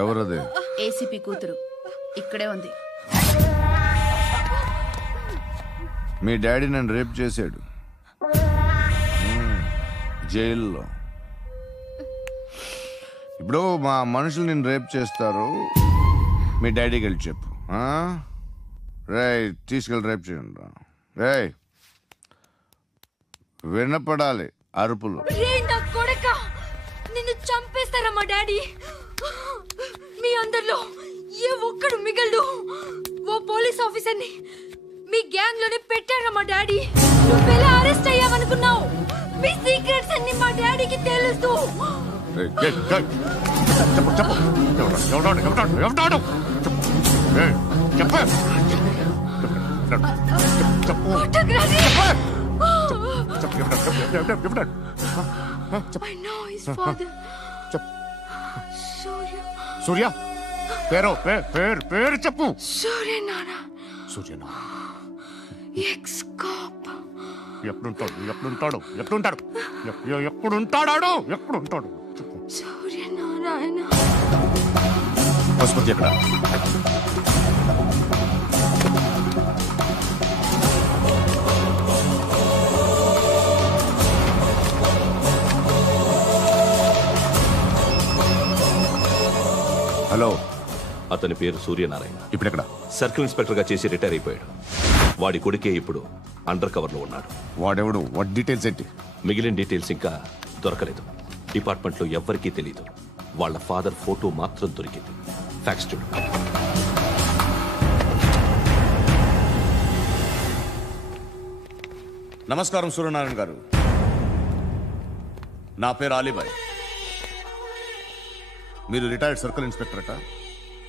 ఎవరది? ఏసీపీ కూతురు ఇక్కడే ఉంది. మీ డాడీ నన్ను రేప్ చేశాడు జైల్లో. ఇప్పుడు మా మనుషులు నిన్ను రేప్ చేస్తారు, మీ డాడీకి వెళ్ళి చెప్పు. రే తీసుకెళ్ళి రేప్ చేయండి. రే వినపడాలి అరుపులు. నిన్ను చంపేస్తారా మా డాడీ? మీ అందరిలో ఏ ఒక్కడు మిగలడు. ఓ పోలీస్ ఆఫీసర్ని మీ గ్యాంగ్ లోనే పెట్టారా మా డాడీ? నువ్వెలా అరెస్ట్ అయ్యావనుకున్నావు? మీ సీక్రెట్స్ అన్ని మా డాడీకి తెలుసు. సూర్య పేరు పేరు చెప్పు. సూర్యనారాయణ. Suryanarayana ex cop. ఎప్పుడుంటాడు సూర్యనారాయణ. పశుపతి ఎక్కడ? హలో, అతని పేరు సూర్యనారాయణ. ఇప్పుడెక్కడ? సర్కిల్ ఇన్స్పెక్టర్ గా చేసి రిటైర్ అయిపోయాడు. వాడి కొడుకే ఇప్పుడు అండర్ కవర్ లో ఉన్నాడు. వాడెవడు? వాడి డీటెయిల్స్ ఏంటి? మిగిలిన డీటెయిల్స్ ఇంకా దొరకలేదు. డిపార్ట్మెంట్ లో ఎవ్వరికీ తెలీదు. వాళ్ళ ఫాదర్ ఫోటో మాత్రం దొరికింది. ఫ్యాక్స్ చూడు. నమస్కారం సూర్యనారాయణ గారు. నా పేరు అలీబాయ్. మీరు రిటైర్డ్ సర్కిల్ ఇన్స్పెక్టర్ అట,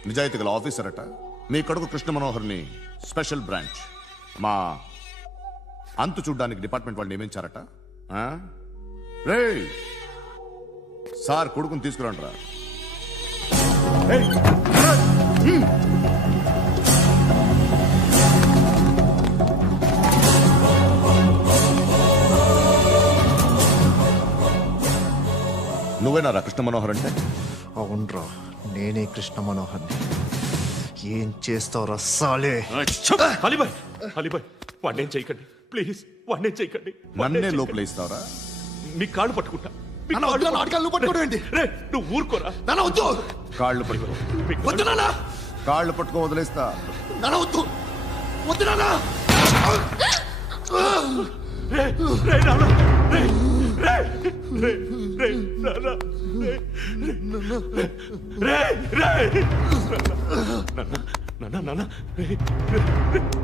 నిజాయితీ గల ఆఫీసర్ అట. మీ కొడుకు కృష్ణ మనోహర్ని స్పెషల్ బ్రాంచ్ మా అంతు చూడ్డానికి డిపార్ట్మెంట్ వాళ్ళు నియమించారట. రే సార్ కొడుకుని తీసుకురండి రా. నువ్వేనా రా కృష్ణ మనోహర్ అంటే? అవునరా, నేనే కృష్ణ మనోహర్ని. ఏం చేస్తావురా సాలే? అలీబాయ్, అలీబాయ్ వాడినేం చేయకండి ప్లీజ్, వాడినేం చేయకండి. నన్నే లోపల ఇస్తావరా? మీ కాళ్ళు పట్టుకుంటా. నువ్వు ఊరుకోరా. కాళ్ళు పట్టుకో. కాళ్ళు పట్టుకో వదిలేస్తా.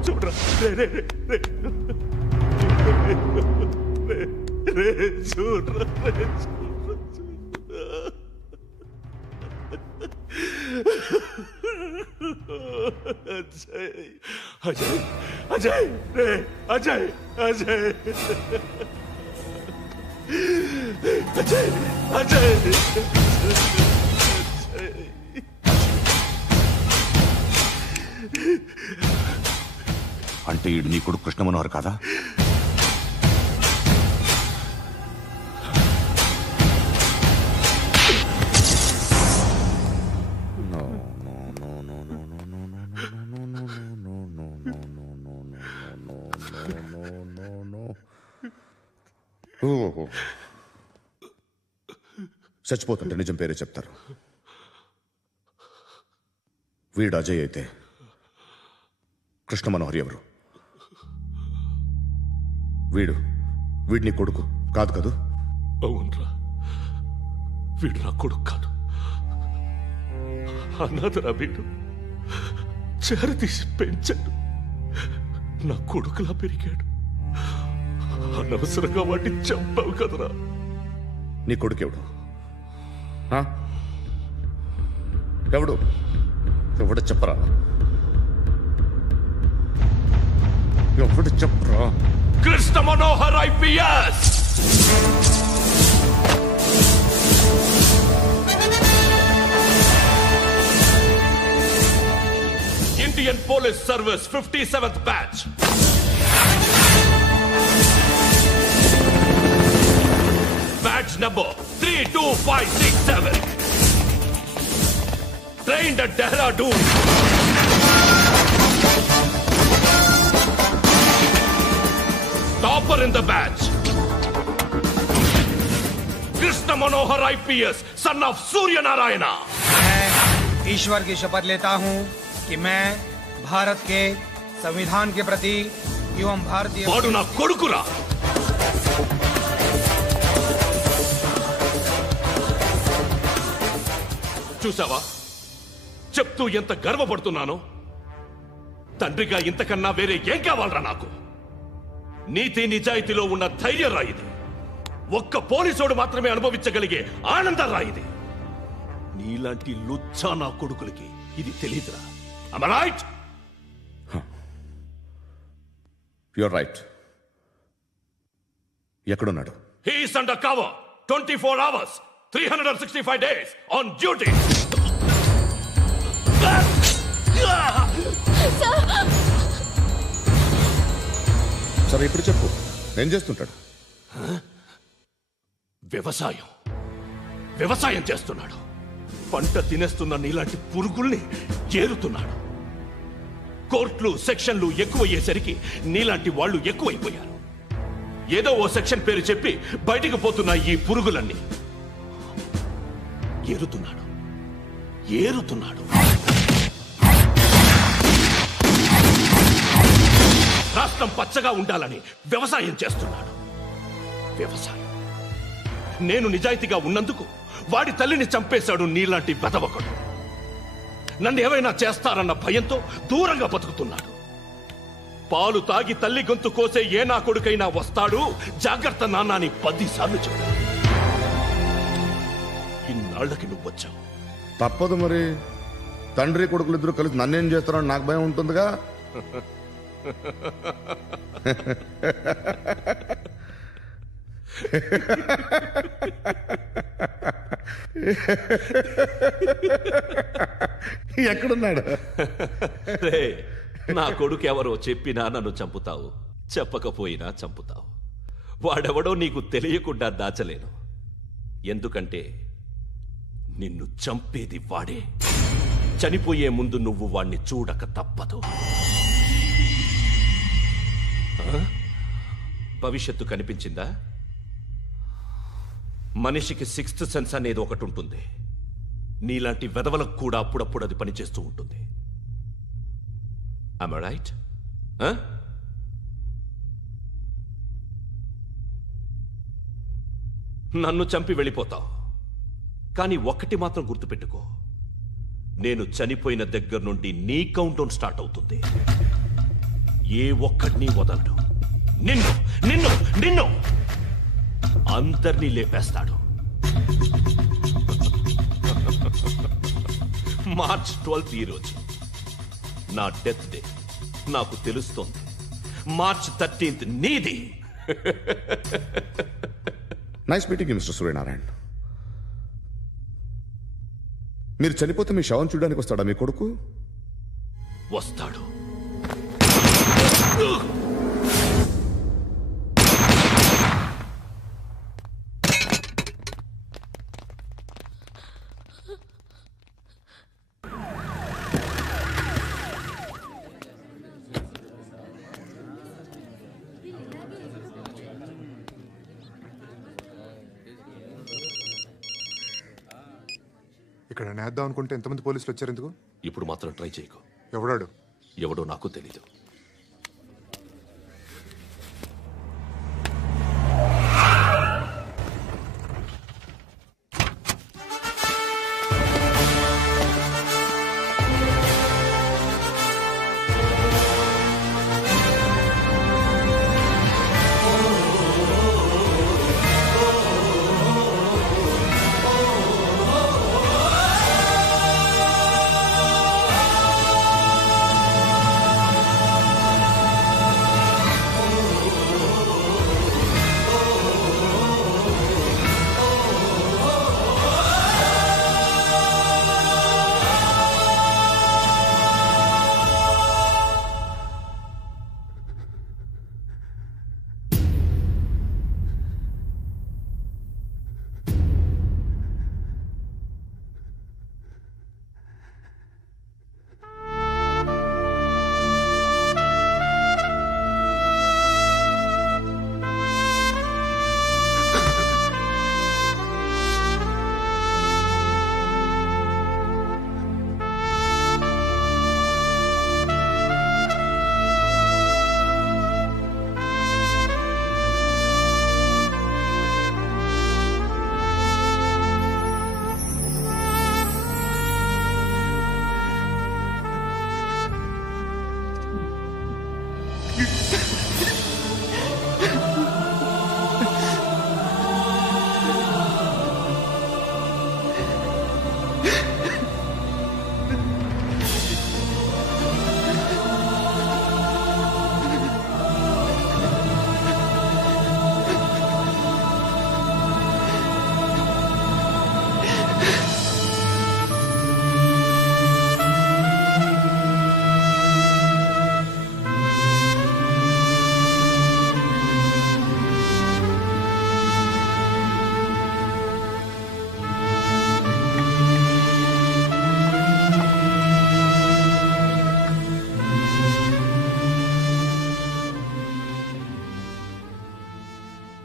చూడరా చూడరా. అజయ్ అజయ్ రే అజయ్ అజయ్ అజయ్ అజయ్. అంటే ఈడు నీ కొడుకు కృష్ణ మనోహర్ కాదా? చచ్చిపోతుంటే నిజం పేరే చెప్తారు. వీడు అజయ్ అయితే కృష్ణ మనోహర్ ఎవరు? వీడిని కొడుకు కాదు కదూ? అవునరా, వీడు నా కొడుకు కాదు. అన్నదరా వీడు చేరతీసి పెంచాడు. నా కొడుకులా పెరిగాడు. అనవసరంగా వాడిని చంపావు కదరా. నీ కొడుకెవడు? ఎవడు? ఎవడు చెప్పరా? ఎవడు చెప్పరా? Krishna Manohar IPS. Indian police service 57th batch. joined at Dehradun. Topper in the batch. Krishna Manohar IPS, son of Surya Narayana. मैं ईश्वर की शपथ लेता हूं कि मैं भारत के संविधान के प्रति एवं भारतीय వాడు నా కొడుకురా. చూసావా చెప్తూ ఎంత గర్వపడుతున్నానో. తండ్రిగా ఇంతకన్నా వేరే ఏం కావాలరా నాకు? నీతి నిజాయితీలో ఉన్న ధైర్యం రా ఇది. ఒక్క పోలీసోడు మాత్రమే అనుభవించగలిగే ఆనందం రా ఇది. నీలాంటి లుచ్చా నా కొడుకులకి ఇది తెలీదురా. Am I right? You're right. ఎక్కడున్నాడు? He is under cover 24 hours 365 days on duty. సరే ఇప్పుడు చెప్పు, ఏం చేస్తుంటాడు? వ్యవసాయం చేస్తున్నాడు. పంట తినేస్తున్న నీలాంటి పురుగుల్ని చేరుతున్నాడు. కోర్టులు సెక్షన్లు ఎక్కువయ్యేసరికి నీలాంటి వాళ్ళు ఎక్కువైపోయారు. ఏదో ఓ సెక్షన్ పేరు చెప్పి బయటికి పోతున్న ఈ పురుగులన్నీ ఏరుతున్నాడు. రాష్ట్రం పచ్చగా ఉండాలని వ్యవసాయం చేస్తున్నాడు. నేను నిజాయితీగా ఉన్నందుకు వాడి తల్లిని చంపేశాడు నీలాంటి వెధవకుడు. నన్ను ఏమైనా చేస్తారన్న భయంతో దూరంగా బతుకుతున్నాడు. పాలు తాగి తల్లి గొంతు కోసే ఏ నా కొడుకైనా వస్తాడు, జాగ్రత్త నాన్నని 10 సార్లు చెప్పాడు. ఇన్నాళ్లకి నువ్వు వచ్చావు. తప్పదు మరి. తండ్రి కొడుకులు ఇద్దరు కలిసి నన్నేం చేస్తారని నాకు భయం ఉంటుందిగా. ఎక్కడున్నాడు? నా కొడుకు ఎవరో చెప్పినా నన్ను చంపుతావు, చెప్పకపోయినా చంపుతావు. వాడెవడో నీకు తెలియకుండా దాచలేను. ఎందుకంటే నిన్ను చంపేది వాడే. చనిపోయే ముందు నువ్వు వాణ్ణి చూడక తప్పదు. భవిష్యత్తు కనిపించిందా? మనిషికి 6th సెన్స్ అనేది ఒకటి ఉంటుంది. నీలాంటి వెధవలకు కూడా అప్పుడప్పుడు అది పనిచేస్తూ ఉంటుంది. Am I right? నన్ను చంపి వెళ్ళిపోతావు. కానీ ఒక్కటి మాత్రం గుర్తుపెట్టుకో, నేను చనిపోయిన దగ్గర నుండి నీ కౌంటౌన్ స్టార్ట్ అవుతుంది. ఏ ఒక్కడిని వదలడు. నిన్ను నిన్ను నిన్ను అందరినీ లేపేస్తాడు. మార్చ్ 12th ఈరోజు నా డెత్ డే. నాకు తెలుస్తోంది మార్చ్ 13th నీది. Nice meeting mister Suryanarayan. మీరు చనిపోతే మీ శవం చూడడానికి వస్తాడా మీ కొడుకు? వస్తాడు. ఇక్కడ నేద్దాం అనుకుంటే ఎంతమంది పోలీసులు వచ్చారు ఎందుకు? ఇప్పుడు మాత్రం ట్రై చేయకు. ఎవడాడు? ఎవడో నాకు తెలీదు.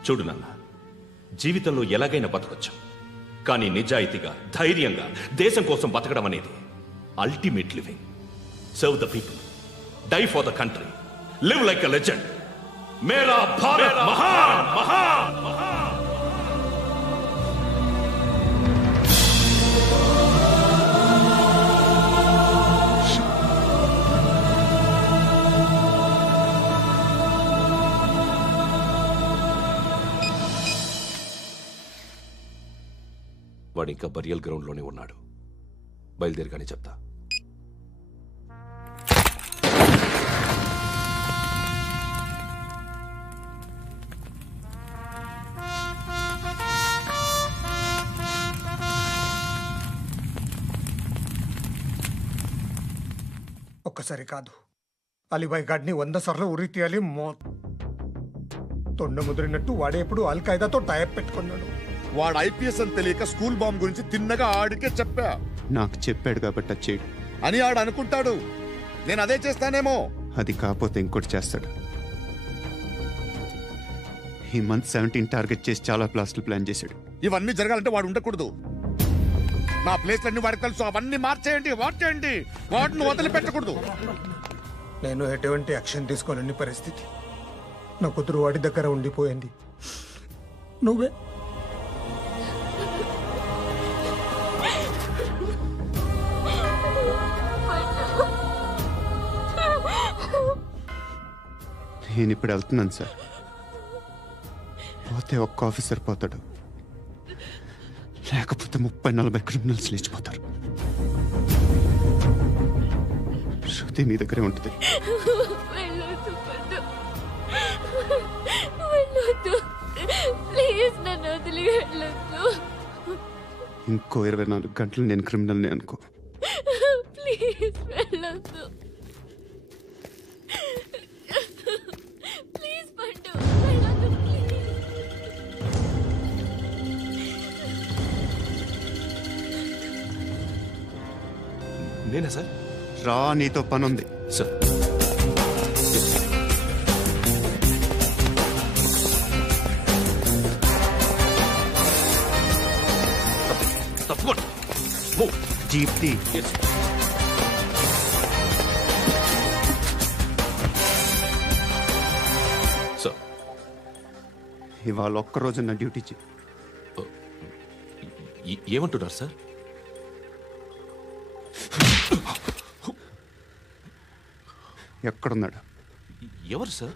చూడు నాన్న, జీవితంలో ఎలాగైనా బతకొచ్చు, కానీ నిజాయితీగా ధైర్యంగా దేశం కోసం బతకడం అనేది ultimate living. Serve the people, die for the country, live like a legend. మేరా భారత్ మహాన్ మహాన్ మహాన్. వాడు ఇంకా బరియల్ గ్రౌండ్లోనే ఉన్నాడు. బయలుదేరగానే చెప్తా. ఒక్కసారి కాదు, అలీబాయ్ గాడిని 100 సార్లు ఉరి తీయాలి. తొండ ముదిరినట్టు వాడేప్పుడు అల్ ఖైదాతో టైప్ పెట్టుకున్నాడు. వాడు ఐపీఎస్ అని తెలియక స్కూల్ బాంబ్ గురించి తిన్నగా ఆడికే చెప్పా. నాకు చెప్పాడు కాబట్టి అది చేయడు అని ఆడు అనుకుంటాడు. నేను అదే చేస్తానేమో. అది కాకపోతే ఇంకోటి చేస్తాడు. ఈ మంత్ 17 టార్గెట్ చేసి చాలా ప్లాస్టులు ప్లాన్ చేశాడు. ఇవన్నీ జరగాలంటే వాడు ఉండకూడదు. నా ప్లేస్లన్నీ వాడికి తెలుసు. అవన్నీ మార్చేయండి, వాటేయండి. వాటిని వదిలిపెట్టకూడదు. నేను ఎటువంటి యాక్షన్ తీసుకోలేని పరిస్థితి. నా కూతురు వాడి దగ్గర ఉండిపోయింది. నువ్వే నేను ఇప్పుడు వెళ్తున్నాను సార్. పోతే ఒక్క ఆఫీసర్ పోతాడు, లేకపోతే 30-40 క్రిమినల్స్ లేచిపోతారు. శృతి నీ దగ్గరే ఉంటుంది. ఇంకో 24 గంటలు నేను క్రిమినల్ని అనుకో. ప్లీజ్ వెళ్ళొద్దు. ప్లీజ్ పండు, వెళ్ళొద్దు ప్లీజ్. నేనా సార్? రా, నీతో పని ఉంది సార్. తప్పకుండా జీప్ తీ. సార్, ఇవాళ ఒక్కరోజు నా డ్యూటీ చేయి. ఏమంటున్నారు సార్? ఎక్కడున్నాడు? ఎవరు సార్?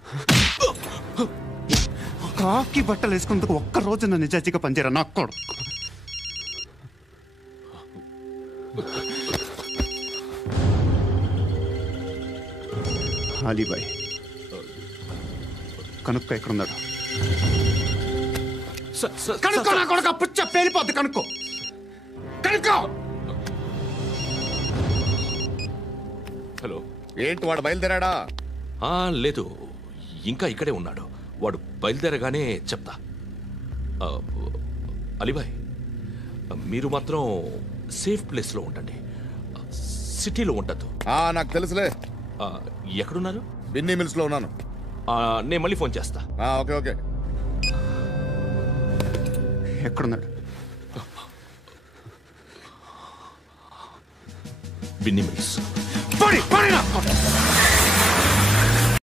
కాకి బట్టలు వేసుకున్నందుకు ఒక్కరోజు నా నిజాయితీగా పనిచేయరా నాకు కూడా. అలీబాయ్ కనుక్కో ఎక్కడున్నాడు. కనుక్కో నా కొడుకు. పుచ్చ పేలిపోద్ది. కనుక్కో కనుక్కో. హలో, ఏంటి వాడు బయలుదేరాడా? లేదు, ఇంకా ఇక్కడే ఉన్నాడు. వాడు బయలుదేరగానే చెప్తా. అలీబాయ్, మీరు మాత్రం సేఫ్ ప్లేస్లో ఉండండి, సిటీలో ఉండద్దు. నాకు తెలుసులే. ఎక్కడున్నారు? బిన్నీ మిల్స్ లో ఉన్నాను. నేను మళ్ళీ ఫోన్ చేస్తా. Okay okay. ఎక్కడున్నాడు? బిన్నీ మిల్స్. పడి